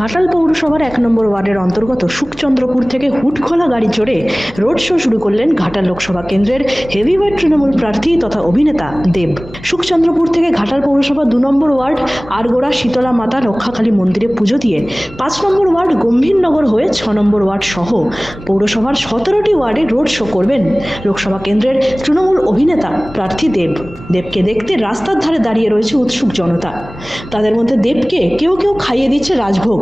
ঘাটাল পৌরসভার এক নম্বর ওয়ার্ডের অন্তর্গত সুখচন্দ্রপুর থেকে হুটখোলা গাড়ি চড়ে রোড শো শুরু করলেন ঘাটাল লোকসভা কেন্দ্রের হেভিওয়েট তৃণমূল প্রার্থী তথা অভিনেতা দেব। সুখচন্দ্রপুর থেকে ঘাটাল পৌরসভা দু নম্বর ওয়ার্ড, আরগোড়া, শীতলা মাতা রক্ষাকালী মন্দিরে পুজো দিয়ে পাঁচ নম্বর ওয়ার্ড গম্ভীরনগর হয়ে ছ নম্বর ওয়ার্ড সহ পৌরসভার সতেরোটি ওয়ার্ডে রোড শো করবেন লোকসভা কেন্দ্রের তৃণমূল অভিনেতা প্রার্থী দেব। দেবকে দেখতে রাস্তার ধারে দাঁড়িয়ে রয়েছে উৎসুক জনতা। তাদের মধ্যে দেবকে কেউ কেউ খাইয়ে দিচ্ছে রাজভোগ।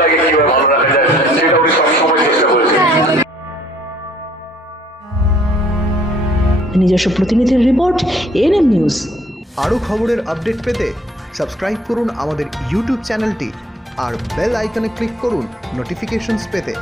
যায় কীভাবে ভালো রাখা যায় সেটা উনি সবসময় চেষ্টা করেছেন। নিজস্ব প্রতিনিধির রিপোর্ট এনএম নিউজ আরও খবরের আপডেট পেতে সাবস্ক্রাইব করুন আমাদের ইউটিউব চ্যানেলটি আর বেল আইকনে ক্লিক করুন নোটিফিকেশনস পেতে।